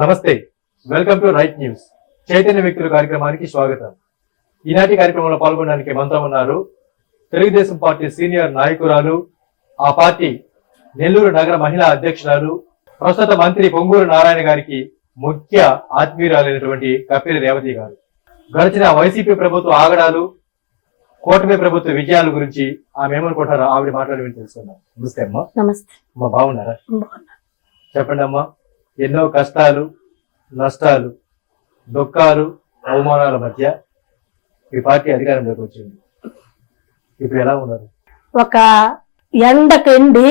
నమస్తే. Welcome to right news. Chaitanya వ్యక్తుల కార్యక్రమానికి స్వాగతం. ఈనాటి కార్యక్రమంలో పాల్గొనడానికి మనతో ఉన్నారు తెలుగుదేశం పార్టీ సీనియర్ నాయకురాలు ఆ పార్టీ నెల్లూరు నగర మహిళా అధ్యక్షురాలు ప్రస్తుత మంత్రి పొంగూరు నారాయణ గారికి ముఖ్య ఆత్మీయురాలైనటువంటి కపిల రేవతి గారు. గడిచిన వైసీపీ ప్రభుత్వ ఆగడాలు కూటమి ప్రభుత్వ విజయాల గురించి ఆమె ఏమనుకుంటారో ఆవిడ మాట్లాడి తెలుసుకుందాం. నమస్తే అమ్మా. నమస్తే. అమ్మా బాగున్నారా? బాగున్నా. చెప్పండి అమ్మా ఎన్నో కష్టాలు నష్టాలు దుఃఖాలు అవమానాల మధ్య ఈ పార్టీ అధికారంలోకి వచ్చింది ఇప్పుడు ఎలా ఉన్నారు ఒక ఎండకు ఎండి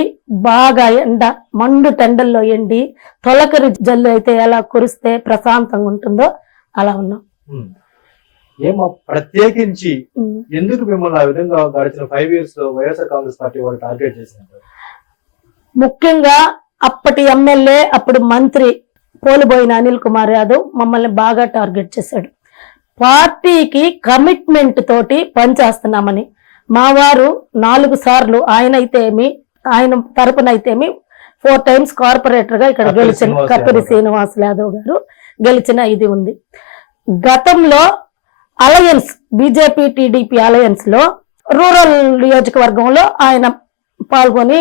బాగా ఎండ మండు టెండల్లో ఎండి తొలకరి జల్లు అయితే ఎలా కురిస్తే ప్రశాంతంగా ఉంటుందో అలా ఉన్నాం. ఏమో ప్రత్యేకించి. ఎందుకు మిమ్మల్ని ఆ విధంగా గడిచిన ఫైవ్ ఇయర్స్లో వైఎస్ఆర్ కాంగ్రెస్ పార్టీ వాళ్ళు టార్గెట్ చేసినారు ముఖ్యంగా అప్పటి ఎమ్మెల్యే అప్పుడు మంత్రి పోలిపోయిన అనిల్ కుమార్ యాదవ్ మమ్మల్ని బాగా టార్గెట్ చేశాడు. పార్టీకి కమిట్మెంట్ తోటి పనిచేస్తున్నామని. మా వారు నాలుగు సార్లు ఆయన అయితే ఏమి ఆయన తరపున అయితే ఏమి ఫోర్ టైమ్స్ కార్పొరేటర్గా ఇక్కడ గెలిచిన కపిరి. శ్రీనివాస్ యాదవ్ గారు గెలిచిన ఇది ఉంది. గతంలో అలయన్స్ బీజేపీ టీడీపీ అలయన్స్లో రూరల్ నియోజకవర్గంలో ఆయన పాల్గొని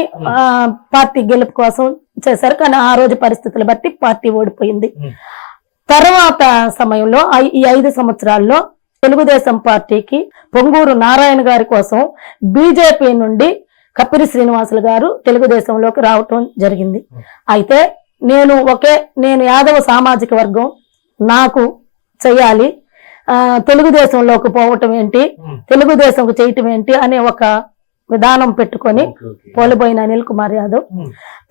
పార్టీ గెలుపు కోసం చేశారు కానీ ఆ రోజు పరిస్థితులు బట్టి పార్టీ ఓడిపోయింది. తర్వాత సమయంలో ఈ ఐదు సంవత్సరాల్లో తెలుగుదేశం పార్టీకి పొంగూరు నారాయణ గారి కోసం బీజేపీ నుండి కపిరి శ్రీనివాసులు గారు తెలుగుదేశంలోకి రావటం జరిగింది. అయితే నేను ఒకే నేను యాదవ సామాజిక వర్గం నాకు చేయాలి తెలుగుదేశంలోకి పోవటం ఏంటి. తెలుగుదేశంకు చేయటం ఏంటి అనే ఒక విధానం పెట్టుకొని. పోలిపోయిన అనిల్ కుమార్ యాదవ్.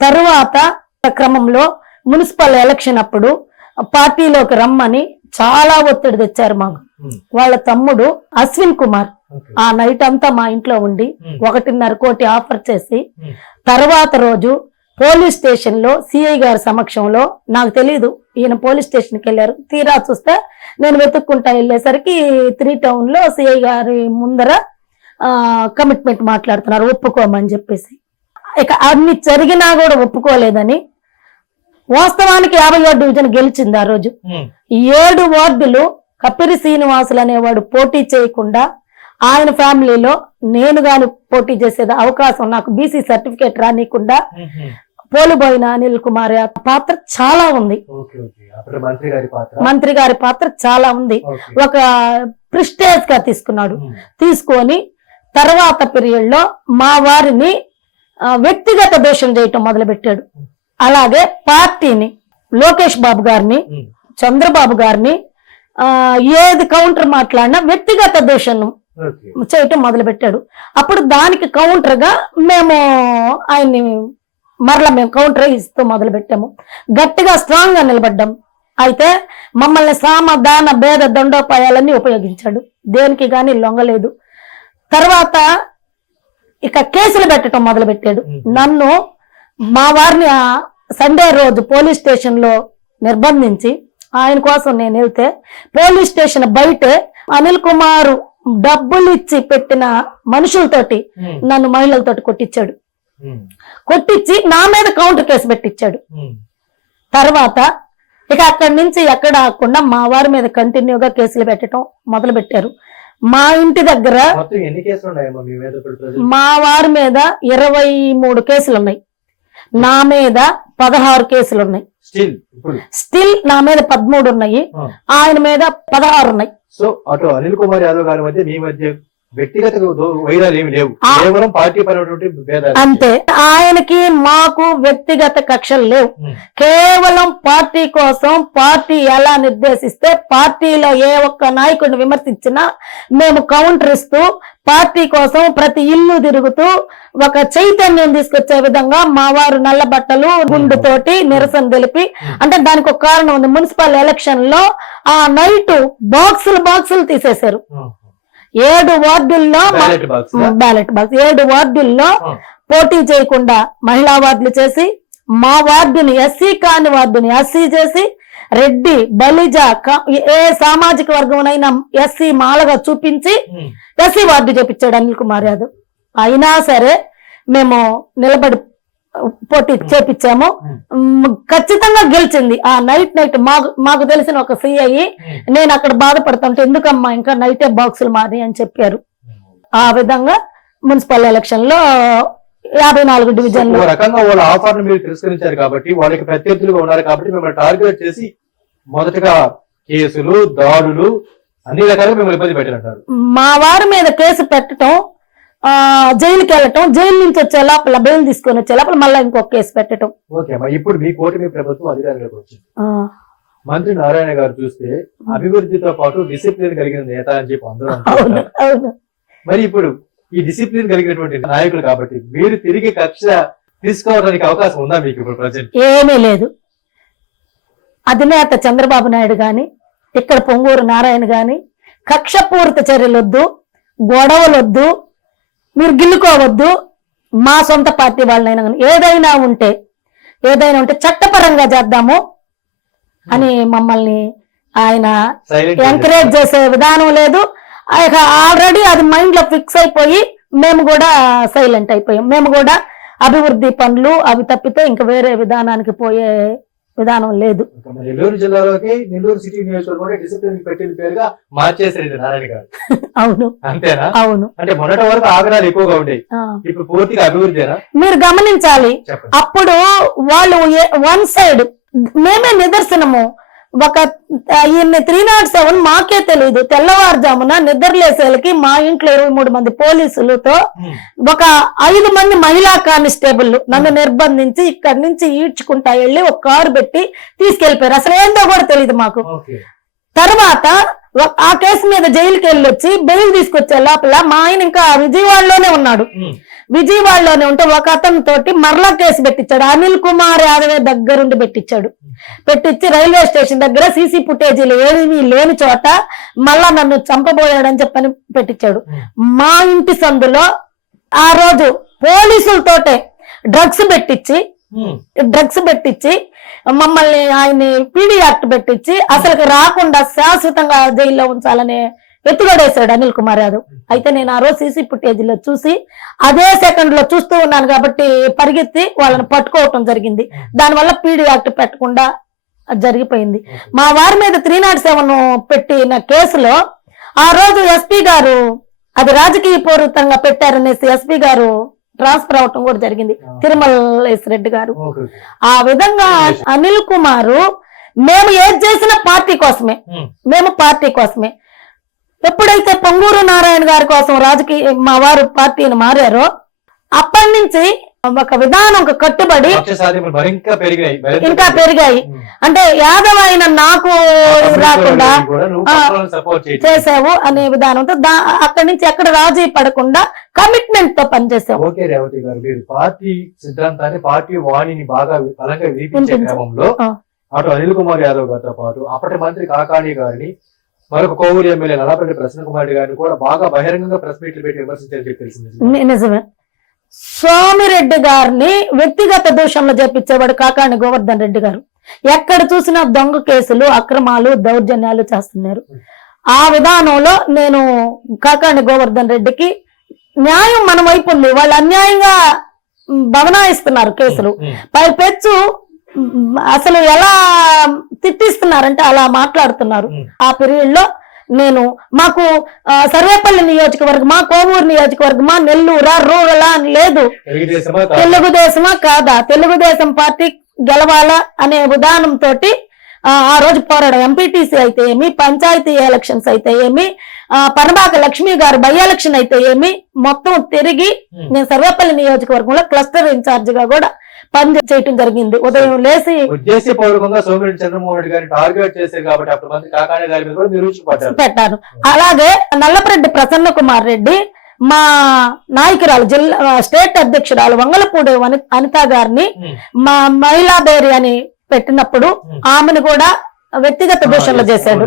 తరువాత క్రమంలో మున్సిపల్ ఎలక్షన్ అప్పుడు పార్టీలోకి రమ్మని చాలా ఒత్తిడి తెచ్చారు మాకు. వాళ్ళ తమ్ముడు అశ్విన్ కుమార్. ఆ నైట్ అంతా మా ఇంట్లో ఉండి. ఒకటిన్నర కోటి ఆఫర్ చేసి. తర్వాత రోజు పోలీస్ స్టేషన్లో సిఐ గారి సమక్షంలో నాకు తెలియదు ఈయన పోలీస్ స్టేషన్కి వెళ్ళారు తీరా చూస్తే నేను వెతుక్కుంటా వెళ్ళేసరికి త్రీ టౌన్లో సిఐ గారి ముందర కమిట్మెంట్ మాట్లాడుతున్నారు ఒప్పుకోమని చెప్పేసి. ఇక అన్ని జరిగినా కూడా ఒప్పుకోలేదని వాస్తవానికి యాభై ఏడు డివిజన్ గెలిచింది ఆ రోజు. ఏడు వార్డులు కపిరి శ్రీనివాసులు అనేవాడు పోటీ చేయకుండా ఆయన ఫ్యామిలీలో నేను గాని పోటీ చేసేది అవకాశం నాకు బీసీ సర్టిఫికేట్ రానికుండా. పోలిపోయిన అనిల్ కుమార్ పాత్ర చాలా ఉంది. మంత్రి గారి పాత్ర? చాలా ఉంది. ఒక ప్రిస్టేజ్గా తీసుకున్నాడు. తీసుకొని తర్వాత పీరియడ్లో మా వారిని వ్యక్తిగత దోషం చేయటం మొదలు పెట్టాడు అలాగే పార్టీని లోకేష్ బాబు గారిని. చంద్రబాబు గారిని ఏది కౌంటర్ మాట్లాడినా వ్యక్తిగత ఓకే. చేయటం మొదలు పెట్టాడు అప్పుడు దానికి కౌంటర్గా మేము ఆయన్ని మరలా మేము కౌంటర్ ఇస్తూ మొదలు పెట్టాము గట్టిగా స్ట్రాంగ్గా నిలబడ్డాం. అయితే మమ్మల్ని సామ దాన భేద దండోపాయాలన్నీ ఉపయోగించాడు. దేనికి గాని లొంగలేదు. తర్వాత ఇక కేసులు పెట్టడం మొదలు పెట్టాడు నన్ను మా వారిని ఆ సండే రోజు పోలీస్ స్టేషన్లో నిర్బంధించి ఆయన కోసం నేను వెళ్తే పోలీస్ స్టేషన్ బయటే అనిల్ కుమార్ డబ్బులు ఇచ్చి పెట్టిన మనుషులతోటి. నన్ను మహిళలతోటి కొట్టించాడు. కొట్టించి నా మీద కౌంటర్ కేసు పెట్టించాడు. తర్వాత ఇక అక్కడి నుంచి ఎక్కడ ఆకుండా మా వారి మీద కంటిన్యూగా కేసులు పెట్టడం మొదలు పెట్టారు మా ఇంటి దగ్గర మీ వారి మీద ఇరవై మూడు కేసులు ఉన్నాయి. నా మీద పదహారు కేసులు ఉన్నాయి. స్టిల్ నా మీద పదమూడు ఉన్నాయి. ఆయన మీద పదహారు ఉన్నాయి. సో అటు అనిల్ కుమార్ యాదవ్ గారి మధ్య మీ మధ్య వ్యక్తిగత వైరాలు ఏమి లేవు. కేవలం పార్టీ పరమైనటువంటి భేదాలు. అంతే. ఆయనకి మాకు వ్యక్తిగత కక్షలు లేవు. కేవలం పార్టీ కోసం పార్టీ ఎలా నిర్దేశిస్తే పార్టీలో ఏ ఒక్క నాయకుడిని విమర్శించినా మేము కౌంటర్ ఇస్తూ పార్టీ కోసం ప్రతి ఇల్లు తిరుగుతూ ఒక చైతన్యం తీసుకొచ్చే విధంగా మా వారు నల్ల బట్టలు గుండుతోటి నిరసన తెలిపి అంటే దానికి ఒక కారణం ఉంది. మున్సిపల్ ఎలక్షన్లో ఆ నైట్ బాక్సులు బాక్సులు తీసేశారు. ఏడు వార్డుల్లో బ్యాలెట్ బాక్స్ ఏడు వార్డుల్లో. పోటీ చేయకుండా మహిళా వార్డులు చేసి మా వార్డుని ఎస్సీ కాని వార్డుని ఎస్సీ చేసి రెడ్డి బలిజ క- ఏ సామాజిక వర్గంనైనా ఎస్సీ మాలగా చూపించి. ఎస్సీ వార్డు చేపించాడు అనిల్ కుమార్ యాదవ్ అయినా సరే మేము నిలబడి పోటీ చేపించాము. ఖచ్చితంగా గెలిచింది. ఆ నైట్ నైట్ మాకు మాకు తెలిసిన ఒక సిఐ నేను అక్కడ బాధపడుతుంటే ఎందుకమ్మా ఇంకా నైటే బాక్సులు మారి అని చెప్పారు. ఆ విధంగా మున్సిపల్ ఎలక్షన్లో యాభై నాలుగు డివిజన్లు. ఒక రకంగా వాళ్ళ ఆఫర్ను మీరు తిరస్కరించారు కాబట్టి వాళ్ళకి ప్రత్యర్థులుగా ఉన్నారు కాబట్టి మిమ్మల్ని టార్గెట్ చేసి మొదటగా కేసులు దాడులు అన్ని రకాలుగా మిమ్మల్ని ఇబ్బంది పెట్టారంటారు మా వారి మీద కేసు పెట్టడం జైలుకి వెళ్ళటం జైలు నుంచి వచ్చే లోపల బెయిల్ తీసుకొని వచ్చే లోపల మళ్ళీ ఇంకొక కేసు పెట్టడం ఇప్పుడు మీ కూటమి ప్రభుత్వం అధికారంలోకి వచ్చింది. మంత్రి నారాయణ గారు చూస్తే అభివృద్ధితో పాటు డిసిప్లిన్ కలిగిన నేత అని చెప్పి అందరూ మరి ఇప్పుడు ఈ డిసిప్లిన్ కలిగినటువంటి నాయకులు కాబట్టి మీరు తిరిగి కక్ష తీసుకోవడానికి అవకాశం ఉందా మీకు ఇప్పుడు ప్రజెంట్? ఏమీ లేదు. అధినేత చంద్రబాబు నాయుడు గాని ఇక్కడ పొంగూరు నారాయణ గాని కక్షపూరిత చర్యలొద్దు గొడవలొద్దు మీరు గిల్లుకోవద్దు. మా సొంత పార్టీ వాళ్ళైనా గాని ఏదైనా ఉంటే ఏదైనా ఉంటే చట్టపరంగా చేద్దాము అని మమ్మల్ని ఆయన ఎంకరేజ్ చేసే విధానం లేదు. ఆల్రెడీ అది మైండ్లో ఫిక్స్ అయిపోయి మేము కూడా సైలెంట్ అయిపోయాం. మేము కూడా అభివృద్ధి పనులు అవి తప్పితే ఇంకా వేరే విధానానికి పోయే విధానం లేదు. నెల్లూరు జిల్లాలోకి నెల్లూరు సిటీ నియోజకవర్గం డిసిప్లిన్ పెట్టిన పేరుగా మార్చేసారు నారాయణ గారు. అవును. అంతేనా? అవును. అంటే మొన్నటి వరకు ఆగ్రహాలు ఎక్కువగా ఉండేవి. ఇప్పుడు పూర్తిగా అభివృద్ధినా మీరు గమనించాలి. అప్పుడు వాళ్ళు వన్ సైడ్ మేమే నిదర్శనము. ఒక ఈయన త్రీ నాట్ సెవెన్ మాకే తెలియదు తెల్లవారుజామున నిద్రలేసేలకి మా ఇంట్లో ఇరవై మూడు మంది పోలీసులతో. ఒక ఐదు మంది మహిళా కానిస్టేబుల్ నన్ను నిర్బంధించి ఇక్కడి నుంచి ఈడ్చుకుంటా వెళ్ళి ఒక కారు పెట్టి తీసుకెళ్ళిపోయారు అసలు ఏందో కూడా తెలియదు మాకు. తర్వాత ఆ కేసు మీద జైలుకి వెళ్ళి వచ్చి బెయిల్ తీసుకొచ్చే లోపల మా ఆయన ఇంకా విజయవాడలోనే ఉన్నాడు. విజయవాడలోనే ఉంటే ఒక అతని తోటి మరలా కేసు పెట్టించాడు అనిల్ కుమార్ యాదవ్ దగ్గరుండి పెట్టించాడు పెట్టించి రైల్వే స్టేషన్ దగ్గర సీసీ ఫుటేజీలు ఏమీ లేని చోట మళ్ళా నన్ను చంపబోయాడని చెప్పని పెట్టించాడు మా ఇంటి సందులో ఆ రోజు పోలీసులతోటే డ్రగ్స్ పెట్టించి. డ్రగ్స్ పెట్టించి మమ్మల్ని ఆయన్ని పీడీ యాక్ట్ పెట్టించి అసలు రాకుండా శాశ్వతంగా జైల్లో ఉంచాలనే ఎత్తుగడేశాడు అనిల్ కుమార్ యాదవ్. అయితే నేను ఆ రోజు సీసీ ఫుటేజీలో చూసి అదే సెకండ్లో చూస్తూ ఉన్నాను కాబట్టి పరిగెత్తి వాళ్ళని పట్టుకోవటం జరిగింది. దానివల్ల పీడీ యాక్ట్ పెట్టకుండా అది జరిగిపోయింది మా వారి మీద త్రీ నాట్ సెవెన్ పెట్టిన కేసులో ఆ రోజు ఎస్పీ గారు అది రాజకీయ పూరితంగా పెట్టారనేసి ఎస్పీ గారు ట్రాన్స్ఫర్ అవటం కూడా జరిగింది. తిరుమల రెడ్డి గారు. ఆ విధంగా అనిల్ కుమారు మేము ఏది చేసినా పార్టీ కోసమే. ఉమ్. మేము పార్టీ కోసమే. ఎప్పుడైతే పొంగూరు నారాయణ గారి కోసం రాజకీయ మా వారు పార్టీని మారారో అప్పటి నుంచి ఒక విధానం ఒక కట్టుబడి ఇంకా పెరిగాయి. అంటే యాదవ్ అయిన నాకు రాకుండా చేసావు అనే విధానంతో అక్కడి నుంచి ఎక్కడ రాజీ పడకుండా కమిట్మెంట్తో పనిచేసావు ఓకే రేవతి గారు మీరు పార్టీ సిద్ధాంతాన్ని పార్టీ వాణిని బాగా బలంగా వినిపించే. క్రమంలో. అటు అనిల్ కుమార్ యాదవ్ గారితో పాటు అప్పటి మంత్రి కాకాణి గారిని మరొక కోవూరు ఎమ్మెల్యే నల్లపల్లి ప్రసన్న కుమార్ గారిని కూడా బాగా బహిరంగంగా ప్రెస్ మీట్లు పెట్టి విమర్శించారని చెప్పి తెలిసింది నిజమే సోమిరెడ్డి గారిని వ్యక్తిగత దోషంలో చేపించేవాడు కాకాణి గోవర్ధన్ రెడ్డి గారు. ఎక్కడ చూసినా దొంగ కేసులు అక్రమాలు దౌర్జన్యాలు చేస్తున్నారు. ఆ విధానంలో నేను కాకాణి గోవర్ధన్ రెడ్డికి న్యాయం మన వైపు ఉంది. వాళ్ళు అన్యాయంగా మ్, బదనాయిస్తున్నారు కేసులు. ఉమ్. పైపెచ్చు మ్, అసలు ఎలా తిట్టిస్తున్నారంటే అలా మాట్లాడుతున్నారు. ఆ పీరియడ్లో నేను మాకు సర్వేపల్లి నియోజకవర్గమా కోవూరు నియోజకవర్గమా నెల్లూరా రూరలా అని లేదు తెలుగుదేశమా కాదా? తెలుగుదేశమా కాదా తెలుగుదేశం పార్టీ గెలవాలా అనే విధానం తోటి ఆ రోజు పోరాడు. ఎంపీటీసీ అయితే ఏమి పంచాయతీ ఎలక్షన్స్ అయితే ఏమి ఆ, పనబాక లక్ష్మి గారు బై ఎలక్షన్ అయితే ఏమి మొత్తం తిరిగి. నేను సర్వేపల్లి నియోజకవర్గంలో క్లస్టర్ ఇన్ఛార్జ్గా కూడా పని చేయటం జరిగింది. ఉదయం లేసి ఉద్దేశపూర్వకంగా సోమిరెడ్డి చంద్రమోహన్ రెడ్డి గారిని టార్గెట్ చేశారు కాబట్టి అప్పుడు మంత్రి కాకాణి గారి మీద కూడా మీరు పడ్డారు పెట్టాను అలాగే నల్లపరెడ్డి ప్రసన్న కుమార్ రెడ్డి మా నాయకురాలు జిల్లా స్టేట్ అధ్యక్షురాలు వంగలపూడి అనిత గారిని. మా మహిళా బేరి అని పెట్టినప్పుడు. ఆమెను కూడా వ్యక్తిగత దూషణలు చేశాడు.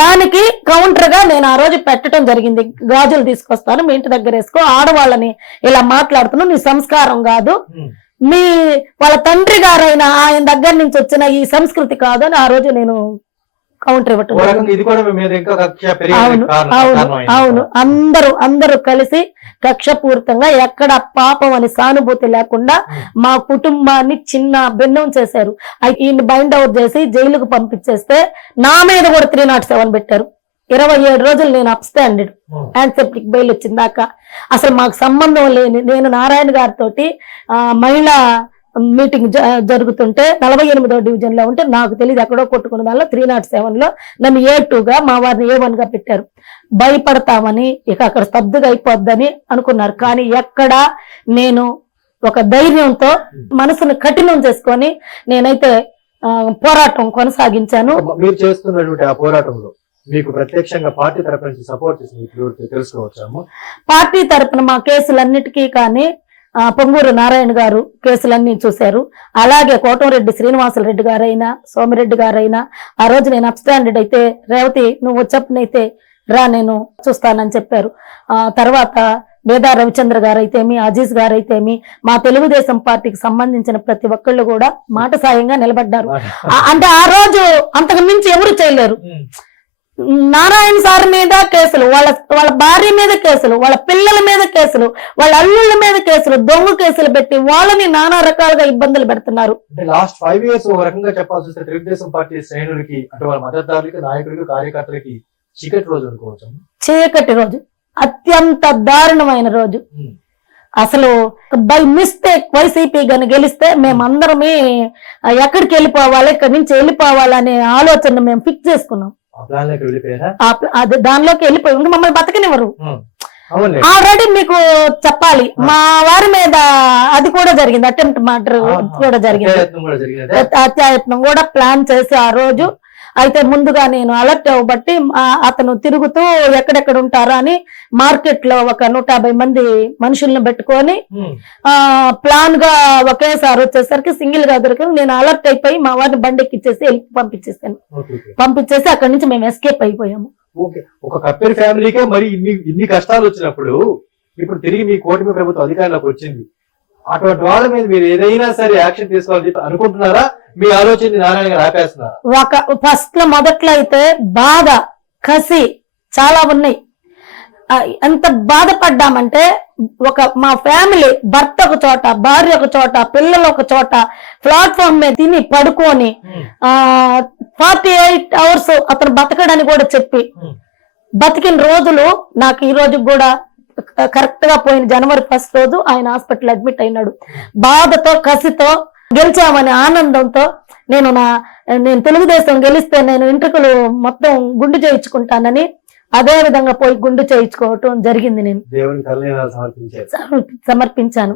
దానికి కౌంటర్గా నేను ఆ రోజు పెట్టడం జరిగింది గాజులు తీసుకొస్తాను మీ ఇంటి దగ్గర వేసుకో ఆడవాళ్ళని ఇలా మాట్లాడుతున్నావు నీ సంస్కారం కాదు. మీ వాళ్ళ తండ్రి గారైన ఆయన దగ్గర నుంచి వచ్చిన ఈ సంస్కృతి కాదు అని ఆ రోజు నేను కౌంటర్ ఇవ్వటం కక్ష అవును అవును. అవును. అందరూ అందరూ కలిసి కక్షపూరితంగా ఎక్కడ పాపం అని సానుభూతి లేకుండా మా కుటుంబాన్ని చిన్న భిన్నం చేశారు. ఈయన్ని బైండ్ అవుట్ చేసి జైలుకు పంపించేస్తే నా మీద కూడా త్రీ నాట్ సెవెన్ పెట్టారు. ఇరవై ఏడు రోజులు నేను అప్స్టాండెడ్. ఉమ్. యాంటిసెప్టిక్ బెయిల్ వచ్చిన దాకా అసలు మాకు సంబంధం లేని నేను నారాయణ గారితో మహిళా మీటింగ్ జరుగుతుంటే నలభై ఎనిమిదో డివిజన్లో ఉంటే నాకు తెలియదు ఎక్కడో కొట్టుకున్న దానిలో త్రీ నాట్ సెవెన్లో నన్ను ఏ గా మా వారిని ఏ వన్గా పెట్టారు. భయపడతామని ఇక అక్కడ స్తబ్దుగా అయిపోద్దని అనుకున్నారు. కానీ ఎక్కడ నేను ఒక ధైర్యంతో మనసును కఠినం చేసుకొని నేనైతే పోరాటం కొనసాగించాను. మీరు చేస్తున్నటువంటి ఆ పోరాటంలో మీకు ప్రత్యక్షంగా పార్టీ తరపు నుంచి సపోర్ట్ తెలుసుకోవచ్చాము పార్టీ తరపున మా కేసులన్నిటికీ కానీ పొంగూరు నారాయణ గారు కేసులన్నీ చూశారు. అలాగే కోటంరెడ్డి శ్రీనివాసరెడ్డి గారైనా సోమిరెడ్డి గారైనా ఆ రోజు నేను అప్స్టాండెడ్ అయితే రేవతి నువ్వు చెప్పనైతే రా నేను చూస్తానని చెప్పారు. ఆ తర్వాత వేదా రవిచంద్ర గారైతేమి అజీజ్ గారైతేమి మా తెలుగుదేశం పార్టీకి సంబంధించిన ప్రతి ఒక్కళ్ళు కూడా మాట సాయంగా నిలబడ్డారు. అంటే ఆ రోజు అంతకు మించి ఎవరు చేయలేరు. నారాయణ సార్ మీద కేసులు వాళ్ళ వాళ్ళ భార్య మీద కేసులు వాళ్ళ పిల్లల మీద కేసులు వాళ్ళ అల్లుళ్ళ మీద కేసులు దొంగ కేసులు పెట్టి వాళ్ళని నానా రకాలుగా ఇబ్బందులు పెడుతున్నారు. లాస్ట్ ఫైవ్ ఇయర్స్ ఒక రకంగా చెప్పాల్సి వస్తే తెలుగుదేశం పార్టీ శ్రేణులకి అంటే వాళ్ళ మద్దతుదారులకి నాయకులకి కార్యకర్తలకి చీకటి రోజు అనుకోవచ్చు? చీకటి రోజు. అత్యంత దారుణమైన రోజు. అసలు బై మిస్టేక్ వైసీపీ గని గెలిస్తే మేమందరమే ఎక్కడికి వెళ్ళిపోవాలి ఇక్కడి నుంచి వెళ్ళిపోవాలనే ఆలోచన మేము ఫిక్స్ చేసుకున్నాం. అది దానిలోకి వెళ్ళిపోయి ఇంకా మమ్మల్ని బతకనివ్వరు. ఆల్రెడీ మీకు చెప్పాలి. మా వారి మీద అది కూడా జరిగింది అటెంప్ట్ మర్డర్ కూడా జరిగింది. అత్యాయత్నం కూడా ప్లాన్ చేసి ఆ రోజు అయితే ముందుగా నేను అలర్ట్ అవ్వబట్టి అతను తిరుగుతూ ఎక్కడెక్కడ ఉంటారా అని మార్కెట్లో ఒక నూట యాభై మంది మనుషుల్ని పెట్టుకొని ప్లాన్గా ఒకేసారి వచ్చేసరికి సింగిల్గా దొరికింది. నేను అలర్ట్ అయిపోయి మా వారిని బండి ఎక్కిచ్చేసి వెళ్ళి పంపించేసాను ఓకే, ఓకే. పంపించేసి అక్కడి నుంచి మేము ఎస్కేప్ అయిపోయాము. ఓకే ఒక కప్పేరి ఫ్యామిలీకే మరి ఇన్ని ఇన్ని కష్టాలు వచ్చినప్పుడు ఇప్పుడు తిరిగి మీ కూటమి ప్రభుత్వం అధికారంలోకి వచ్చింది. అటువంటి వాళ్ళ మీద మీరు ఏదైనా సరే యాక్షన్ తీసుకోవాలని చెప్పి అనుకుంటున్నారా? మీ ఆలోచన నారాయణ గారు ఆపేస్తున్నారా. ఒక ఫస్ట్లో మొదట్లో అయితే బాధ కసి చాలా ఉన్నాయి. ఎంత బాధపడ్డామంటే ఒక మా ఫ్యామిలీ భర్త ఒక చోట భార్య ఒక చోట పిల్లలు ఒక చోట ప్లాట్ఫామ్ మీద తిని పడుకొని ఆ ఫార్టీ ఎయిట్ అవర్స్ అతను బతకడని కూడా చెప్పి Hmm. బతికిన రోజులు నాకు ఈ రోజు కూడా కరెక్ట్గా పోయిన జనవరి ఫస్ట్ రోజు ఆయన హాస్పిటల్ అడ్మిట్ అయినాడు. బాధతో కసితో గెలిచామనే ఆనందంతో నేను నా నేను తెలుగుదేశం గెలిస్తే నేను ఇంటర్కులు మొత్తం గుండు చేయించుకుంటానని అదే విధంగా పోయి గుండు చేయించుకోవటం జరిగింది నేను. సమర్పించాను.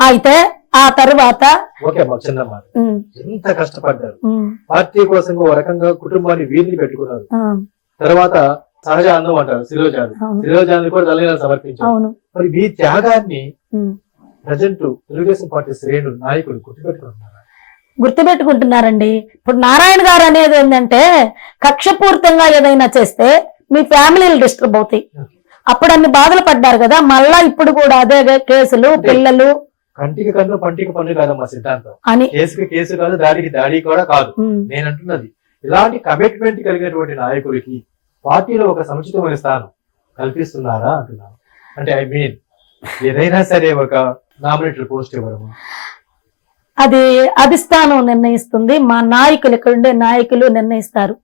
అయితే ఆ తర్వాత ఎంత కష్టపడ్డారు. పార్టీ కోసం ఒక రకంగా కుటుంబాన్ని వీధిని పెట్టుకున్నారు. తర్వాత సహజ అందం అంటారు శిరోజాలు అవును. శిరోజాన్ని కూడా తల్లిదండ్రులు సమర్పించారు. మరి మీ త్యాగాన్ని. ప్రజెంట్ తెలుగుదేశం పార్టీ శ్రేణులు నాయకులు గుర్తుపెట్టుకుంటున్నారు? గుర్తుపెట్టుకుంటున్నారండి. ఇప్పుడు నారాయణ గారు అనేది ఏంటంటే కక్షపూరితంగా ఏదైనా చేస్తే మీ ఫ్యామిలీలు డిస్టర్బ్ అవుతాయి. అప్పుడు అన్ని బాధలు పడ్డారు కదా మళ్ళా ఇప్పుడు కూడా అదే కేసులు పిల్లలు. కంటికి కన్ను పంటికి పన్ను కాదమ్మా సిద్ధాంతం. అని. కేసుకి కేసు కాదు దాడికి దాడి కూడా కాదు. నేను అంటున్నది ఇలాంటి కమిట్మెంట్ కలిగినటువంటి నాయకులకి పార్టీలో ఒక సముచితమైన స్థానం కల్పిస్తున్నారా అంటున్నాను. అంటే ఐ మీన్ ఏదైనా సరే ఒక నామినేటెడ్ పోస్ట్ ఇవ్వడము. అది అధిష్టానం నిర్ణయిస్తుంది. మా నాయకులు ఇక్కడ ఉండే నాయకులు నిర్ణయిస్తారు.